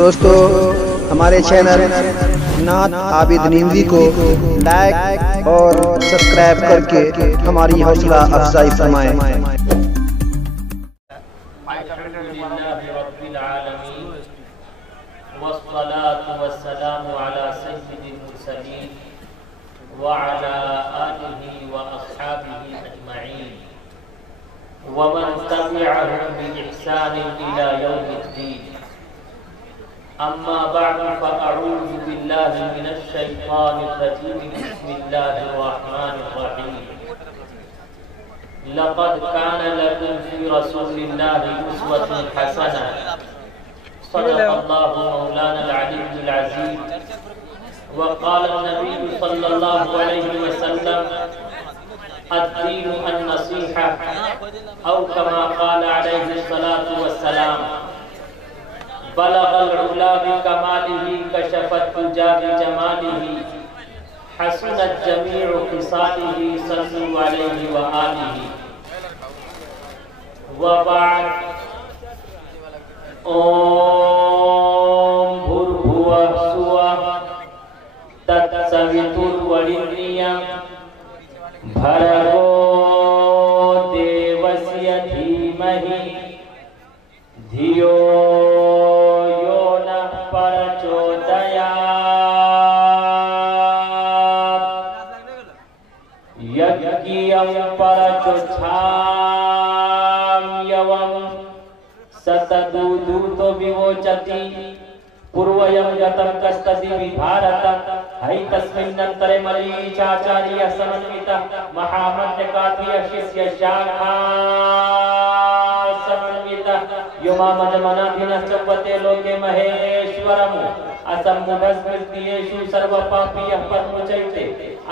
दोस्तों हमारे चैनल नात आबिद नीमवी को लाइक और सब्सक्राइब करके हमारी हौसला अफजाई फरमाएं। अम्मा बअद फ़अऊज़ु बिल्लाहि मिनश शैतानिर रजीम बिस्मिल्लाहिर रहमानिर रहीम लक़द कान लकुम फ़ी रसूलिल्लाहि उस्वतुन हसनह सदक़ल्लाहु मौलाना अल-अलीयुल अज़ीज़ व क़ाला नबी सल्लल्लाहु अलैहि वसल्लम अद्दीनु अन-नसीहा औ कमा क़ाला अलैहि सलातु वस्सलाम बलगल उला बिकमालिही कशफत तुजा बिजमालिही हसनत जमीउ खिसालिही सल्लु अलैहि व आलिही व बाद ओम भूर्भुवः स्वः तत्सवितुर्वरेण्यं भर्गो देवस्य धीमहि धियो सतदूतो विवोचति पूर्वयं गतं कस्तदि विभारत है तस्मिन्नन्तरे मरीचाचार्य समन्वितः महामन्यकात्य शिष्य शाखा समन्वितः युमामजमनाभिनश्चवते लोके महेश्वरम् असम्मुढस्मृत्येषु सर्वपापीयः परमुचैते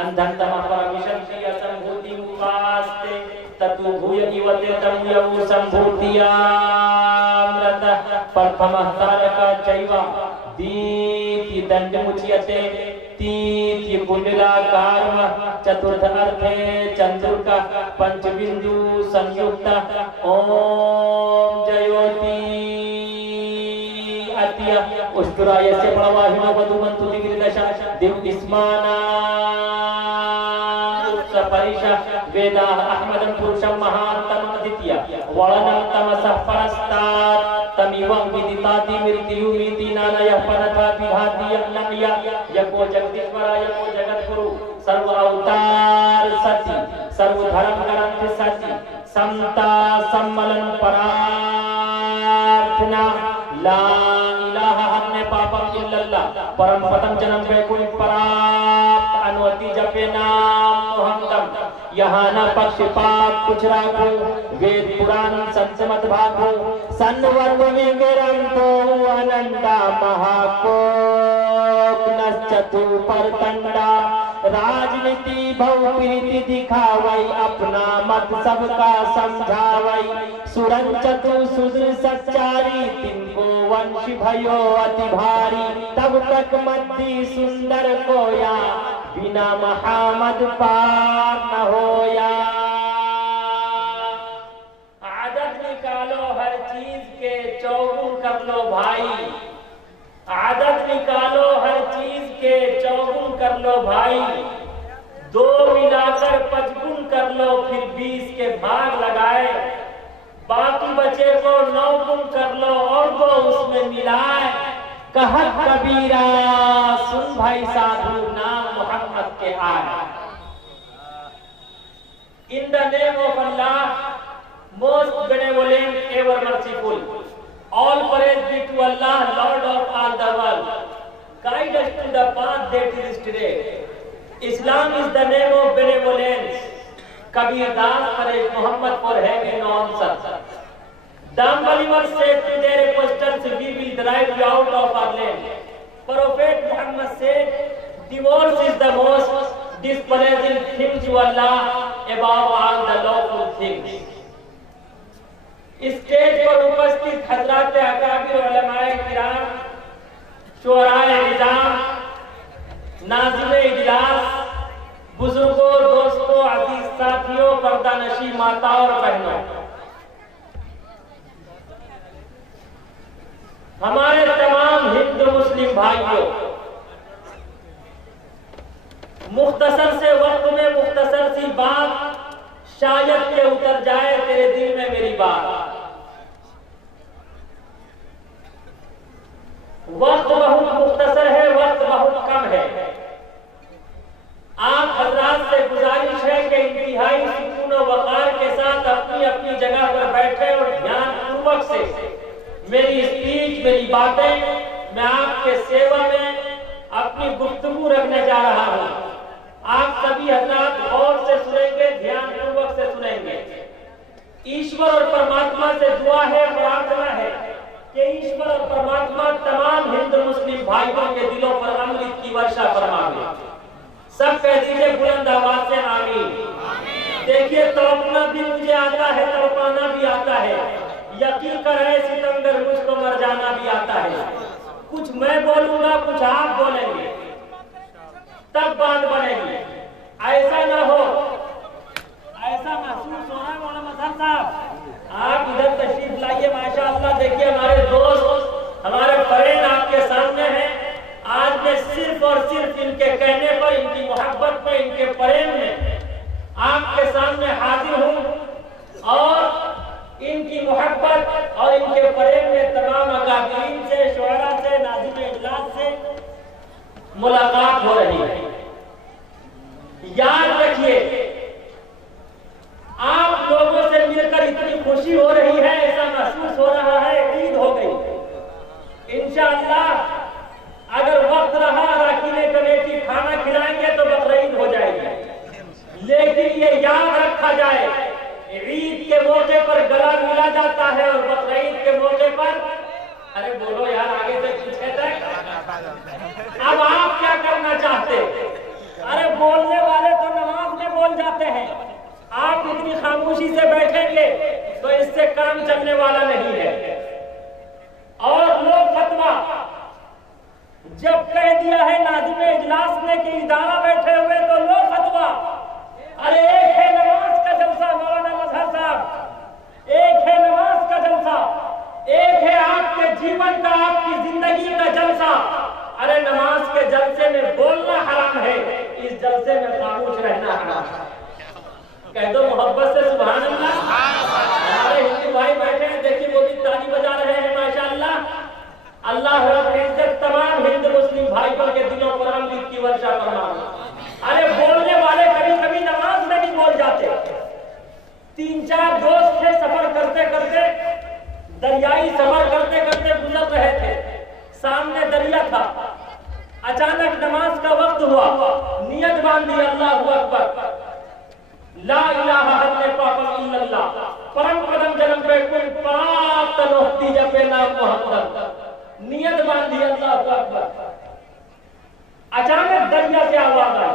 अन्धन्तमः परमिशन्ति असम्भूतिमुपास्ते तत्तु भूय इवते तं यौ सम्भूतियामृतः परमः तारका चैव दीति दण्डमुच्यते तीति कुण्डलाकारः चतुर्थ अर्थे चन्द्रुका पंचबिंदु संयुक्त ओम जयोति अत्य उष्टुरायस्य प्रणवाहिनो वधुमन्तु दिग्विदशा दिव्यस्माना परिषा वेदा अहमदं पुरुषं महान्तम अदित्य वळनं तमसः परस्तात् तमिवं विदिताति मृत्युमिति नानयः परथा विभाति यज्ञय यको जगदीश्वराय को जगद्गुरु सर्व अवतार सति सर्व धर्म ग्रंथ सति समता सम्मलन प्रार्थना ला इलाहा हमने पापम इल्लल्लाह परम पदम जन्म वैकुंठ प्राप्त अनुमति जपे नाम मोहम्मदम यहाँ न पक्षपात कुछ राखो वेद पुराण संसमत भागो सन्वर्ग में ग्रंथो अनंता महाकोप नश्चतु परतंडा राजनीति भवप्रीति दिखावई अपना मत सबका समझावई सुरंचतु सुदृ सच्चारी तिनको वंश भयो अति भारी तब तक मद्दी सुंदर कोया बिना महामद पार न होया। आदत निकालो हर चीज के चौगुन कर लो भाई आदत निकालो हर चीज के चौगुन कर लो भाई दो मिलाकर 5 गुण कर लो फिर 20 के भाग लगाए बाकी बचे को 9 गुण कर लो और वो उसमें मिलाए कहत कबीरा सुन भाई साधु नाम मोहम्मद के आए। In the name of Allah, most benevolent, ever merciful, all praise be to Allah, Lord of all the world. Guide us to the path that is straight. Islam is the name of benevolence. Kabir Das praised Muhammad for having no answer. The unbelievers said to their questions, we will drive you out of our land. Prophet Muhammad said, divorce is the most displeasing thing to Allah above all the lawful things. Stage पर उपस्थित हजरात अकाबिर उलमाए किराम शुअराए निजाम नाज़िमे इजलास बुजुर्गों दोस्तों अजीज साथियों पर्दानशी माता और बहनों हमारे तमाम भाइयों, मुख्तसर से वक्त में मुख्तसर सी बात शायद के उतर जाए तेरे दिल में मेरी बात। वक्त बहुत मुख्तसर है, वक्त बहुत कम है। आप हजरात से गुजारिश है कि इंतहाई सुकून और वक़ार के साथ अपनी अपनी जगह पर बैठे और ध्यान पूर्वक से मेरी स्पीच, मेरी बातें, मैं आपके सेवा में अपनी गुफ्तगू रखने जा रहा हूं। आप सभी हजरात गौर से सुनेंगे, ध्यान पूर्वक से सुनेंगे। ईश्वर और परमात्मा से दुआ है, प्रार्थना है कि ईश्वर और परमात्मा तमाम हिंदू मुस्लिम भाइयों के दिलों पर अमृत की वर्षा फरमावे। सब कह दीजिए बुलंद आवाज से आमीन। देखिए, तड़पना भी मुझे आता है, तड़पाना भी आता है, यकीन कर है सितमगर मुझको मर जाना भी आता है। कुछ मैं बोलूंगा, कुछ आप बोलेंगे, तब बात बनेगी। ऐसा ना हो, ऐसा महसूस हो रहा है मौलाना मजहर साहब, आप इधर तशरीफ लाइए। माशाअल्लाह, देखिए हमारे दोस्त, हमारे फ्रेंड आपके सामने हैं। आज मैं सिर्फ और सिर्फ इनके कहने पर, इनकी मोहब्बत पर, इनके प्रेम में आपके सामने हाजिर हूं और इनकी मोहब्बत और इनके प्रेम में तमाम अकाबरीन से, शुअरा से, नाज़िम इजलास से मुलाकात हो रही है। याद रखिए, आप लोगों से मिलकर इतनी खुशी हो रही है, ऐसा महसूस हो रहा है ईद हो गई। इंशाअल्लाह अगर वक्त रहा, अरकीने कमेटी खाना खिलाएंगे तो बकरीद हो जाएगी। लेकिन ये याद रखा जाए, ईद के मौके पर गला मिला जाता है और बकरीद के मौके पर, अरे बोलो यार, आगे से पीछे तक। अब आप क्या करना चाहते? अरे बोलने वाले तो नमाज में बोल जाते हैं, आप इतनी खामोशी से बैठेंगे तो इससे काम चलने वाला नहीं है। और लोग फतवा जब कह दिया है नाज़िम इजलास ने कि इदारा बैठे हुए, तो लो फतवा। अरे एक है नमाज का जलसा मौलाना मजहर साहब, एक है नमाज का जलसा, एक है आपके जीवन का, आपकी जिंदगी का जलसा। अरे नमाज के जलसे में बोलना हराम है, इस जलसे में खामोश रहना हराम है। कह दो मोहब्बत से सुभान अल्लाह। हमारे हिंदू भाई बैठे हैं, देखिए वो भी ताली बजा रहे हैं माशाअल्लाह। अल्लाह रब्बुल इज्जत तमाम हिंदू मुस्लिम भाइयों के दिलों पर अमृत की वर्षा फरमाए। अरे बोलने वाले कभी कभी नमाज में भी बोल जाते। 3-4 दोस्त थे, सफर करते करते, दरियाई सफर करते करते गुजर रहे थे। सामने दरिया था, अचानक नमाज का वक्त हुआ, नियत बांधी, अल्लाहु अकबर, ला इलाहा इल्लल्लाह, परम कदम जन्म पे कोई प्राप्त नोहती जपे नाम मोहम्मद, नियत बांधी, अल्लाहु अकबर। अचानक दरिया से आवाज आई,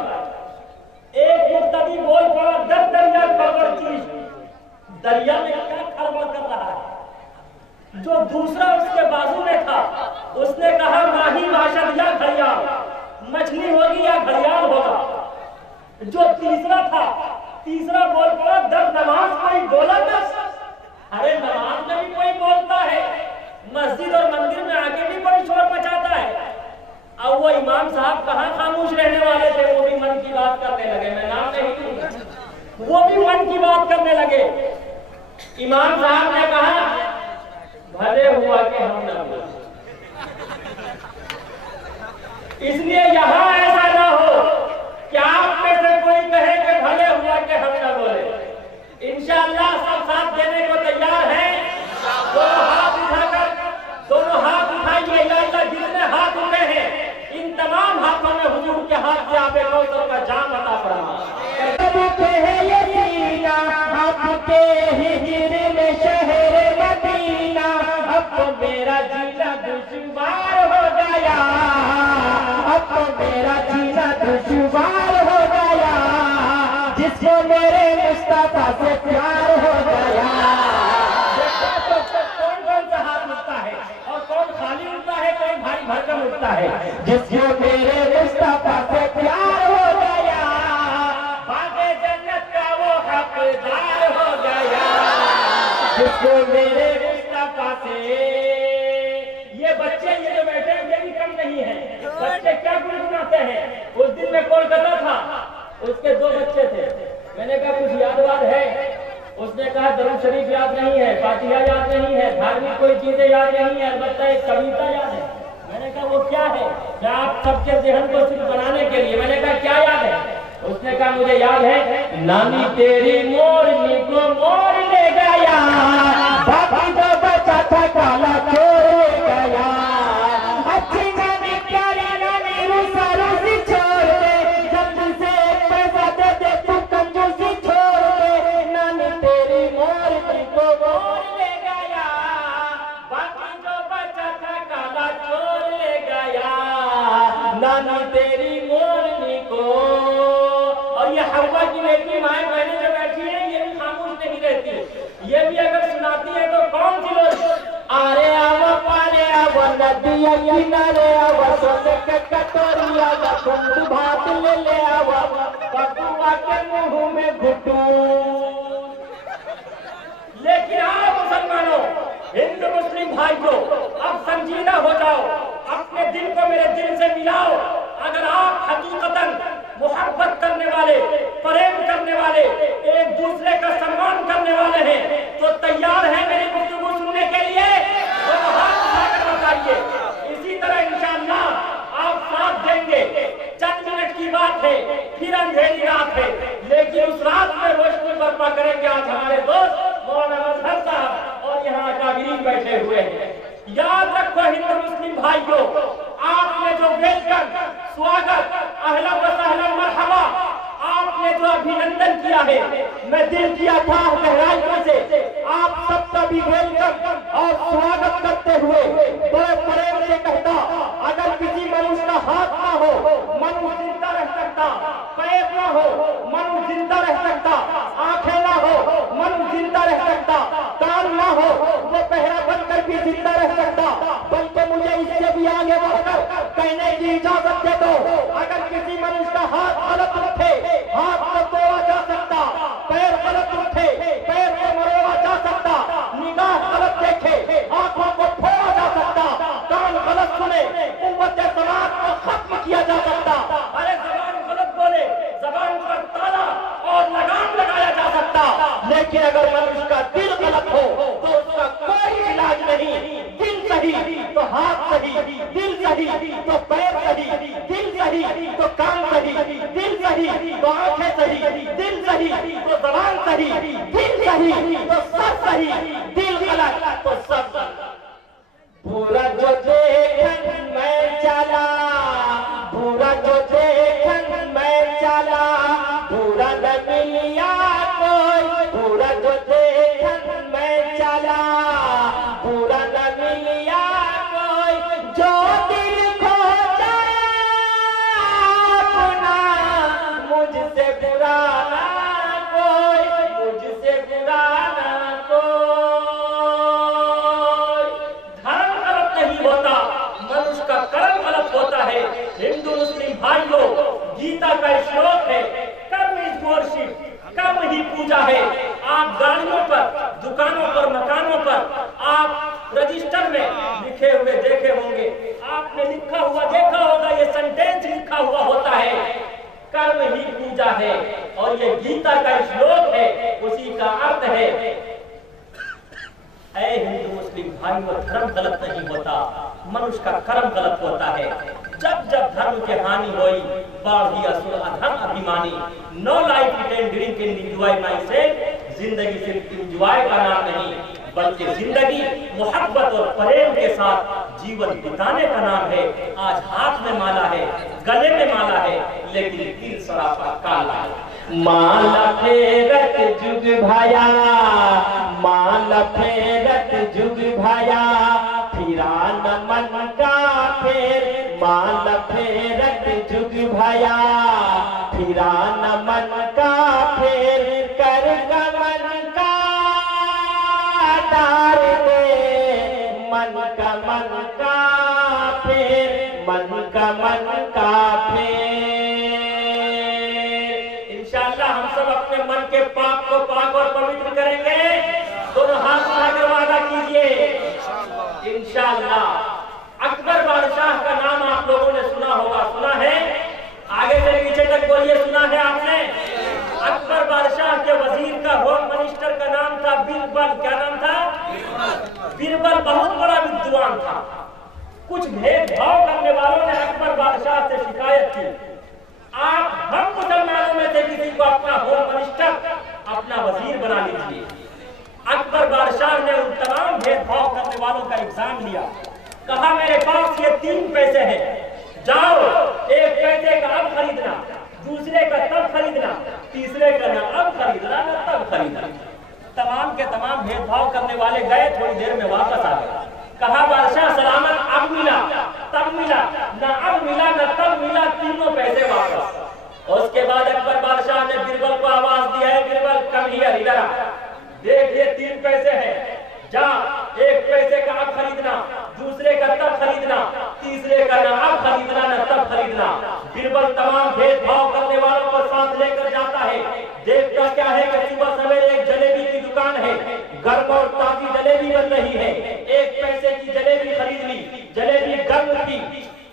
एक मुक्तदी बोल पड़ा, 10 दरिया खबर चीज, दरिया में क्या खड़बड़ कर रहा है? जो दूसरा उसके बाजू में था उसने कहा, माही वाशद या घड़ियाल, मछली होगी या घड़ियाल होगा। जो तीसरा था, तीसरा बोल पड़ा, 10 नमाज कोई बोला 10। अरे नमाज में भी कोई बोलता है, मस्जिद और मंदिर में आके भी कोई शोर मचाता है। अब वो इमाम साहब कहाँ खामोश रहने वाले थे, वो भी मन की बात करने लगे। मैं नाम नहीं लूंगा, वो भी मन की बात करने लगे। इमाम साहब ने कहा, भले हुआ कि हम न बोले। इसलिए यहाँ ऐसा ना हो कि आप में से कोई कहे कि भले हुआ कि हम न बोले। इंशाअल्लाह सब साथ देने को तैयार हैं। दोनों हाथ उठाकर, दोनों हाथ उठाइए। या अल्लाह, जितने हाथ उठे हैं इन तमाम हाथों में हुजूर के हाथ से आबे कौसर का जाम अता फरमा। शहर मदीना, अब मेरा जीना दुश्वार हो गया, अब मेरा जीना दुश्वार हो गया, जिसको मेरे मुस्तफा से प्यार हो गया। कौन कौन सा हाथ उठता है और कौन खाली उठता है, कौन भारी भरकम उठता है? जिसको मेरे मुस्तफा से प्यार हो गया, बागे जन्नत का वो हकदार हो गया, जिसको मेरे मुस्तफा से। ये बच्चे ये जो बैठे हैं ये भी कम नहीं है, करते हैं। उस दिन मैं कोलकाता था, उसके 2 बच्चे थे। मैंने कहा कुछ याद है? उसने कहा दरूद शरीफ याद नहीं है, फातिहा याद नहीं है, धार्मिक कोई चीजें याद नहीं है, अलबत्ता एक कविता याद है। मैंने कहा वो क्या है? क्या आप सबके जहन को सिर्फ बनाने के लिए? मैंने कहा क्या याद है? उसने कहा मुझे याद है, नानी तेरी मोरनी को मोर ले गया, बाबा जो बचा था काला चोर ले गया, अच्छी नानी प्यारी नानी रूसा रूसी छोड़ दे, जल्दी से पैसा दे दे तू कंजूसी छोड़ दे, नानी तेरी मोरनी को मोर ले गया, बाबा जो बचा था काला चोर ले गया, नानी तेरी मोरनी को। ये हवा की बेटी माए बहने जो बैठी है, ये भी खामोश नहीं रहती। ये भी अगर सुनाती है तो कौन सी लोग? आरे आवा पारे आवा नदिया किनारे आवा, सोने के कटोरिया का कुंड भात ले आवा, बबुआ के मुंह में घुटू। लेकिन आओ मुसलमानों, हिंदू मुस्लिम भाइयों, अब संजीदा हो जाओ, अपने दिल को मेरे दिल से मिलाओ। अगर आप हकीकतन मोहब्बत करने वाले, प्रेम करने वाले, एक दूसरे का सम्मान करने वाले हैं, तो तैयार हैं मेरी गुफ्तगू सुनने के लिए? तो हाथ उठाकर बताइए। इसी तरह इंशाअल्लाह आप साथ देंगे। चंद मिनट की बात है, फिर अंधेरी रात है, लेकिन उस रात में रोशनी बर्पा करेंगे आज हमारे दोस्त मौलाना मजहर साहब और यहाँ अकाबिरीन बैठे हुए हैं। याद रखो हिंदू मुस्लिम भाइयों, आपने जो वेलकम, स्वागत, अहला व सहला मरहबा, आपने जो अभिनंदन किया है, मैं दिल की अथाह गहराई से आप सबका भी वेलकम और स्वागत करते हुए बड़े प्रेम से कहता, अगर किसी मनुष्य का हाथ ना हो मनुष्य जिंदा रह सकता, पैर ना हो मनुष्य जिंदा रह सकता, आंखें ना हो मनुष्य जिंदा रह सकता, कान ना हो वो पहरा बनकर भी जिंदा रह सकता। बल्कि मुझे इससे भी आगे बढ़कर कहने की इजाजत दे दो, अगर किसी मनुष्य का हाथ गलत उठे, हाथ को तोड़ा जा सकता, पैर गलत उठे, पैर को मरोड़ा जा सकता, निगाह गलत देखे, आंखों को फोड़ा जा सकता, कान गलत सुने, कुव्वत समाज को खत्म किया जा सकता। अरे जबान गलत बोले, जबान पर ताला और लगाम लगाया जा सकता, लेकिन अगर मनुष्य का दिल गलत हो तो उसका कोई इलाज नहीं। दिल सही तो हाथ सही, दिल सही तो पैर सही, दिल सही तो कान सही, दिल सही तो आंखें सही, दिल सही तो जबान सही, दिल सही तो सब सही, दिल गलत तो सब गलत। पूरा जो देखन मैं चला, पूरा जो देखन मैं चला, पूरा न मिलिया कोई, पूरा जो देखन मैं चला, पूरा न मिलिया कोई, जो दिल खो जाए अपना, मुझसे बुरा ना कोई, मुझसे बुरा ना कोई। धर्म गलत नहीं होता, मनुष्य का कर्म गलत होता है। हिंदू मुस्लिम भाइयों, गीता का श्लोक है, कर्म इज वर्शिप, कर्म ही पूजा है। आप गाड़ियों पर, दुकानों पर, मकानों पर आप रजिस्टर में लिखे हुए देखे होंगे, आपने लिखा हुआ देखा होगा, ये सेंटेंस लिखा हुआ होता है, कर्म ही पूजा है। और ये गीता का श्लोक है, उसी का अर्थ है, ऐ हिंदू मुस्लिम भाइयों, धर्म गलत नहीं होता, मनुष्य का कर्म गलत होता है। जब जब धर्म की हानि हुई, बाढ़ी असुर अधर्म अभिमानी, no life eat drink and enjoy myself, जिंदगी सिर्फ एंजॉय का नाम नहीं, बल्कि जिंदगी मोहब्बत और प्रेम के साथ जीवन बिताने का नाम है। आज हाथ में माला है, गले में माला है, लेकिन दिल सरापा काला है। माला फेरत जुग भाया, माला फेरत जुग भाया, फिरा न मन का फेर, माला फेरत जुग भाया, फिरा न मन का फेर, कर मन का डार दे, मन का फेर, मन का फेर। इंशाअल्लाह हम सब अपने मन के पाक को पाक और पवित्र करेंगे। दोनों हाथ उठाकर वादा कीजिए इंशाअल्लाह। अकबर बादशाह का नाम आप लोगों ने सुना होगा, सुना है? कुछ भेदभाव करने वालों ने अकबर बादशाह से शिकायत की, आप हम मुसलमानों में से किसी को अपना होम मिनिस्टर, अपना वजीर बना लीजिए। अकबर बादशाह ने उन तमाम भेदभाव करने वालों का एग्जाम लिया, कहा मेरे पास ये 3 पैसे हैं, जाओ 1 पैसे का अब खरीदना, दूसरे का तब खरीदना, तीसरे का न अब खरीदना न तब खरीदना। तमाम के तमाम भेदभाव करने वाले गए, थोड़ी देर में वापस आ गए, कहा बादशाह सलामत, अब मिला तब मिला, न अब मिला न तब मिला, तीनों पैसे वापस। और उसके बाद अकबर बादशाह ने बिरबल को आवाज दिया है, बिरबल कम हियर, इधर आ, देखिए 3 पैसे हैं, जा 1 पैसे का अब खरीदना, दूसरे का तब खरीदना, तीसरे का न अब खरीदना न तब खरीदना। बिरबल तमाम भेदभाव करने वालों को साथ लेकर जाता है, देखता क्या है कि सुबह सवेरे एक जलेबी की दुकान है, गर्म और ताजी जलेबी बन रही है, 1 पैसे की जलेबी खरीद ली, जलेबी गर्म थी,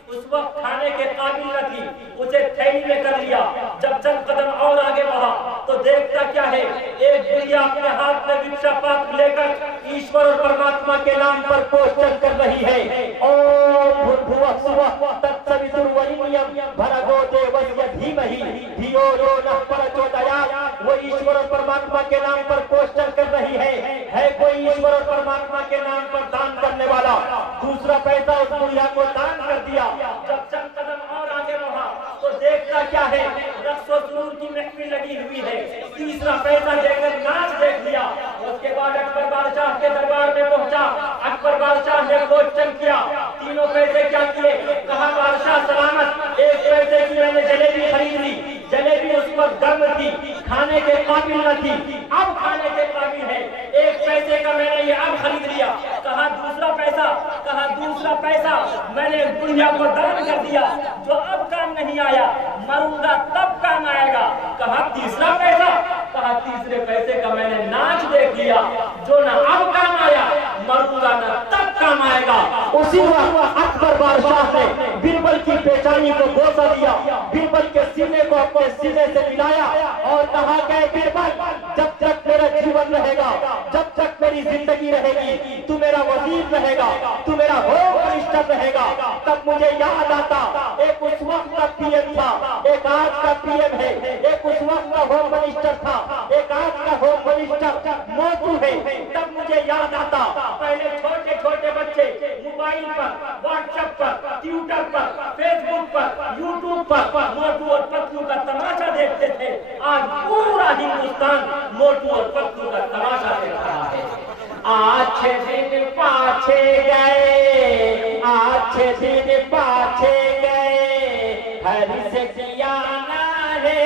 उस वक्त खाने के काबिल न थी, उसे थैली में कर लिया। जब चंद कदम और आगे बढ़ा तो देखता क्या है, एक बुढ़िया अपने हाथ में भिक्षा पात्र लेकर ईश्वर और परमात्मा के नाम पर पोस्टर कर रही है, ओम भूर्भुवः स्वः तत्सवितुर्वरेण्यं भर्गो देवस्य धीमहि धियो यो नः प्रचोदयात्। वो ईश्वर और परमात्मा के नाम पर पोस्टर कर रही है कोई ईश्वर और परमात्मा के नाम पर दान करने वाला? दूसरा पैसा उस बुढ़िया को दान कर दिया। जब चंद कदम और आगे बढ़ा तो देखता क्या है, रक्स और सुरूर की महफिल लगी हुई है, तीसरा पैसा देकर नाच देख लिया। उसके बाद अकबर बादशाह के दरबार में पहुंचा, अकबर बादशाह ने क्वेश्चन किया, तीनों पैसे क्या किए? कहा बादशाह सलामत, 1 पैसे की मैंने जलेबी खरीद ली, जलेबी उस वक्त गर्म थी, खाने के काबिल न थी, अब खाने के काबिल है, 1 पैसे का मैंने ये अब खरीद लिया। कहा दूसरा पैसा? कहा दूसरा पैसा मैंने बुढ़िया को दान कर दिया, जो अब काम नहीं आया, मरूंगा तब काम आएगा। कहा तीसरा पैसा? कहा तीसरे पैसे का मैंने नाच देख लिया, जो न अब काम आया, मरूंगा न तब काम आएगा। उसी वक्त अकबर बादशाह ने बिरबल की पेशानी को बोसा दिया, बिरबल के सीने को अपने सीने से मिलाया और कहा कि बिरबल, जब तक मेरा जीवन रहेगा, जब तक मेरी जिंदगी रहेगी, तू मेरा वजीर रहेगा, तू मेरा होम मिनिस्टर रहेगा। तब मुझे याद आता, एक उस वक्त का पीएम था, एक आज का पीएम है, एक उस वक्त का होम मिनिस्टर था, एक आज का होम मिनिस्टर मोटू है। तब मुझे याद आता, पहले छोटे छोटे बच्चे मोबाइल पर, व्हाट्सएप पर, ट्विटर पर, फेसबुक पर, यूट्यूब पर मोटू और पतलू का तमाशा देखते थे। आज पूरा हिंदुस्तान मोटू और पतलू का तमाशा देख रहा है। अच्छे दिन पाछे गए, अच्छे दिन पाछे गए, हरि से किया ना है,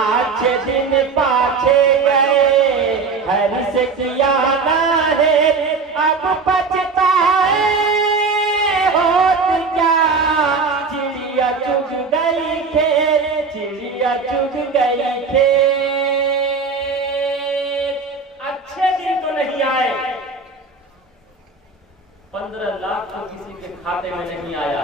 अच्छे दिन पाछे गए, हरि से किया ना है, अब पछताए होत क्या, चिड़िया चुग गई खेत, चिड़िया चुग गई खेत। अच्छे दिन तो नहीं आए, 15 लाख तो किसी के खाते में नहीं आया,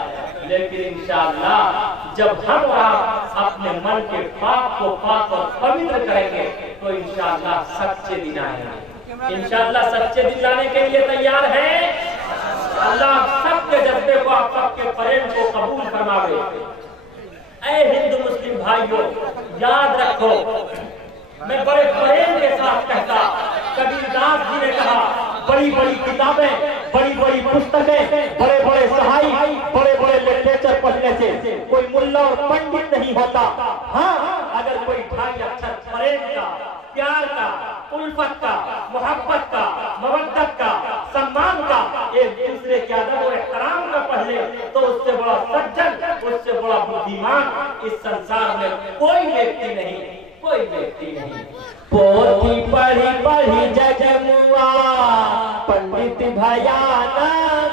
लेकिन इंशाअल्लाह जब हम आप अपने मन के पाप को पाक और पवित्र करेंगे तो इंशाअल्लाह सच्चे दिन आएंगे। इंशाअल्लाह सच्चे दिन लाने के लिए तैयार हैं? अल्लाह सबके जज्बे को, आप सबके प्रेम को कबूल फरमावे। ऐ हिंदू मुस्लिम भाइयों, याद रखो, मैं बड़े प्रेम के साथ कहता, कबीरदास जी ने कहा, बड़ी बड़ी किताबें, बड़ी बड़ी पुस्तकें, बड़े बड़े सहाई, बड़े बड़े लिटरेचर पढ़ने से कोई मुल्ला और पंडित नहीं होता। हाँ, अगर कोई 2.5 अक्षर प्रेम का, प्यार का, उल्फत का, मोहब्बत का, मवद्दत का, सम्मान का, एक दूसरे के अदब और एहतराम का पढ़ ले, तो उससे बड़ा सज्जन, उससे बड़ा बुद्धिमान इस संसार में कोई व्यक्ति नहीं, कोई व्यक्ति नहीं। पोथी पढ़ी पढ़ी जगमुआ, पंडित भयाना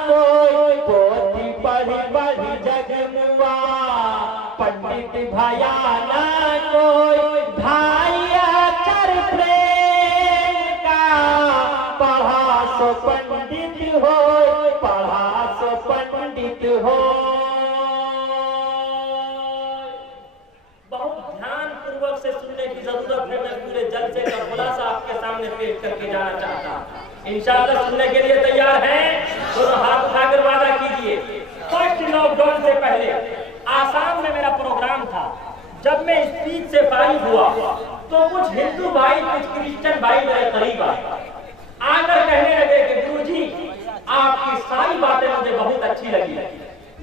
कोई, पोथी पढ़ी पढ़ी जगमुआ, पंडित भयाना कोई, भाई अक्षर प्रेम का, पढ़ा सो पंडित हो, पढ़ा सो पंडित हो। से सुनने की जरूरत है। मैं पूरे जलसे का खुलासा आपके सामने पेश करके जाना चाहता हूं। इंशाअल्लाह सुनने के लिए तैयार हैं? दोनों हाथ उठाकर वादा कीजिए। जब मैं स्पीच से फारिग हुआ तो कुछ हिंदू भाई कुछ क्रिश्चियन भाई मेरे करीब आकर कहने लगे कि गुरुजी आपकी सारी बातें मुझे बहुत अच्छी लगी,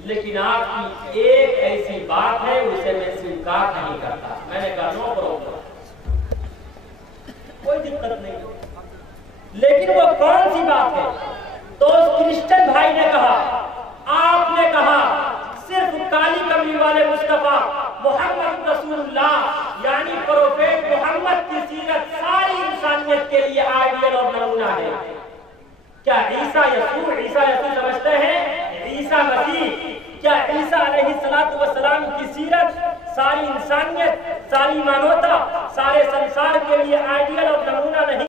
लेकिन आपकी एक ऐसी बात है उसे मैं स्वीकार नहीं करता। मैंने कहा नो प्रॉब्लम, कोई दिक्कत नहीं, लेकिन वो कौन सी बात है? तो उस क्रिश्चियन भाई ने कहा, आपने कहा सिर्फ काली कमली वाले मुस्तफा मोहम्मद रसूलुल्लाह यानी प्रोफेट मोहम्मद की सीरत सारी इंसानियत के लिए आइडियल और नमूना है। क्या ईसा यसू समझते हैं? ईसा मसीह, क्या ईसा अलैहिस्सलातु वस्सलाम की सीरत सारी इंसानियत, सारी मानवता, सारे